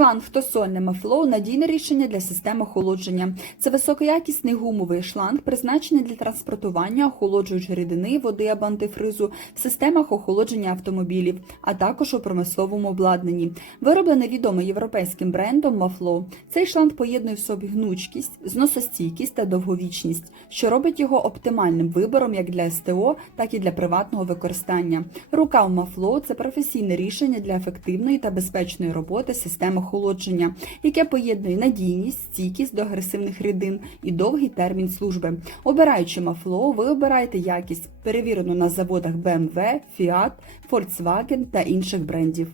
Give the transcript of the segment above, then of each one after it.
Шланг тосольне Мафлоу надійне рішення для систем охолодження. Це високоякісний гумовий шланг, призначений для транспортування охолоджуючої рідини, води або антифризу в системах охолодження автомобілів, а також у промисловому обладнанні. Вироблений відомим європейським брендом Мафлоу. Цей шланг поєднує в собі гнучкість, зносостійкість та довговічність, що робить його оптимальним вибором як для СТО, так і для приватного використання. Рукав Мафлоу це професійне рішення для ефективної та безпечної роботи систем охолодження, яке поєднує надійність, стійкість до агресивних рідин і довгий термін служби. Обираючи мафло, ви обираєте якість, перевірену на заводах BMW, Fiat, Volkswagen та інших брендів.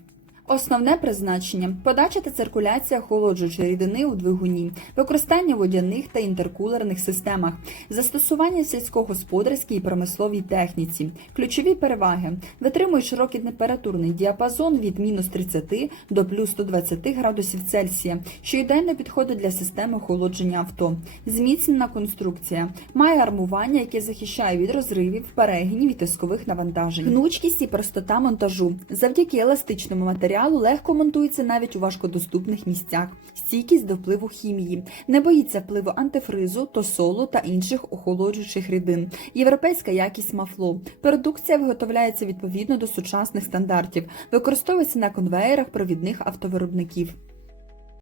Основне призначення подача та циркуляція охолоджуючої рідини у двигуні, використання водяних та інтеркулерних системах, застосування в сільськогосподарській і промисловій техніці, ключові переваги витримує широкий температурний діапазон від мінус 30 до плюс 120 градусів Цельсія, що ідеально підходить для системи охолодження авто. Зміцнена конструкція має армування, яке захищає від розривів, перегинів і тискових навантажень. Гнучкість і простота монтажу завдяки еластичному матеріалу легко монтується навіть у важкодоступних місцях. Стійкість до впливу хімії, не боїться впливу антифризу, тосолу та інших охолоджуючих рідин. Європейська якість мафло. Продукція виготовляється відповідно до сучасних стандартів, використовується на конвеєрах провідних автовиробників.